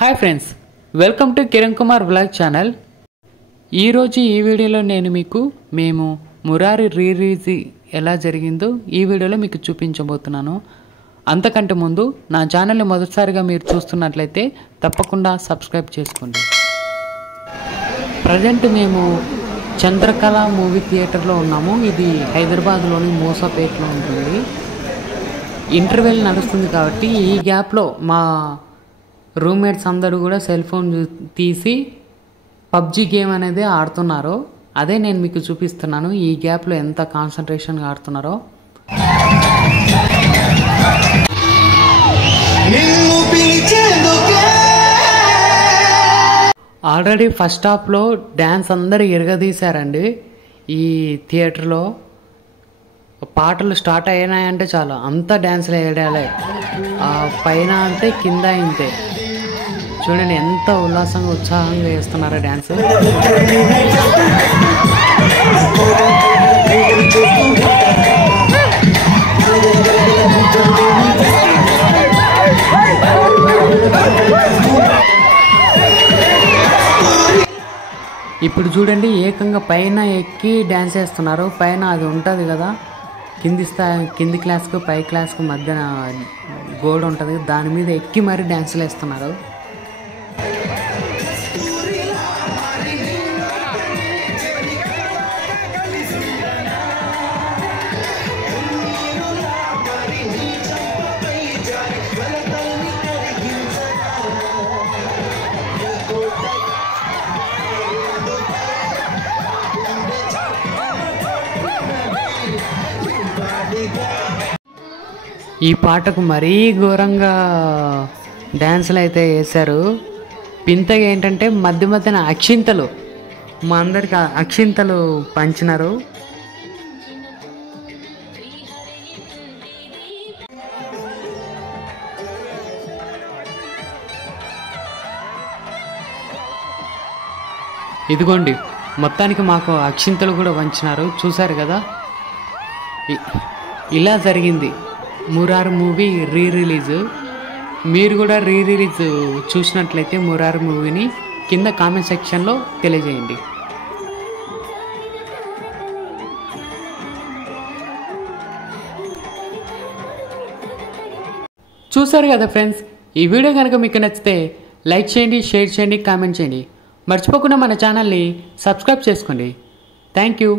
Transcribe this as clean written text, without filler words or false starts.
Hi friends, welcome to Kiran Kumar vlog channel. ఈరోజు ఈ వీడియోలో నేను మీకు మేము మురారి రిలీజ్ ఎలా జరిగిందో ఈ వీడియోలో మీకు చూపించబోతున్నాను. అంతకంటే ముందు నా ఛానల్ని మొదటిసారిగా మీరు చూస్తున్నట్లయితే తప్పకుండా సబ్స్క్రైబ్ చేసుకోండి. ప్రజెంట్ మేము చంద్రకళ మూవీ థియేటర్లో ఉన్నాము. ఇది హైదరాబాద్లోని మూసాపేటలో ఉంటుంది. ఇంటర్వెల్ నడుస్తుంది కాబట్టి ఈ గ్యాప్లో మా రూమ్మేట్స్ అందరూ కూడా సెల్ ఫోన్ తీసి పబ్జి గేమ్ అనేది ఆడుతున్నారు. అదే నేను మీకు చూపిస్తున్నాను. ఈ గ్యాప్లో ఎంత కాన్సన్ట్రేషన్గా ఆడుతున్నారో. ఆల్రెడీ ఫస్ట్ హాఫ్లో డ్యాన్స్ అందరూ ఎరగదీశారండి. ఈ థియేటర్లో పాటలు స్టార్ట్ అయినాయంటే చాలు అంతా డ్యాన్స్లు వేయాలి. పైన అంతే, కింద ఇంతే. చూడండి ఎంత ఉల్లాసంగా ఉత్సాహంగా వేస్తున్నారో డ్యాన్స్. ఇప్పుడు చూడండి ఏకంగా పైన ఎక్కి డ్యాన్స్ వేస్తున్నారు. పైన అది ఉంటుంది కదా, కింది క్లాస్కు పై క్లాస్కు మధ్యన గోడ ఉంటుంది, దాని మీద ఎక్కి మరీ డ్యాన్సులు వేస్తున్నారు. ఈ పాటకు మరీ ఘోరంగా డ్యాన్సులు అయితే వేశారు. పింతగా ఏంటంటే మధ్య మధ్యన అక్షింతలు, మా అందరికి అక్షింతలు పంచినారు. ఇదిగోండి మొత్తానికి మాకు అక్షింతలు కూడా పంచినారు. చూశారు కదా, ఇలా జరిగింది మురారి మూవీ రిలీజ్. మీరు కూడా రిలీజ్ చూసినట్లయితే మురారి మూవీని కింద కామెంట్ సెక్షన్లో తెలియజేయండి. చూసారు కదా ఫ్రెండ్స్, ఈ వీడియో కనుక మీకు నచ్చితే లైక్ చేయండి, షేర్ చేయండి, కామెంట్ చేయండి. మర్చిపోకుండా మన ఛానల్ని సబ్స్క్రైబ్ చేసుకోండి. Thank you.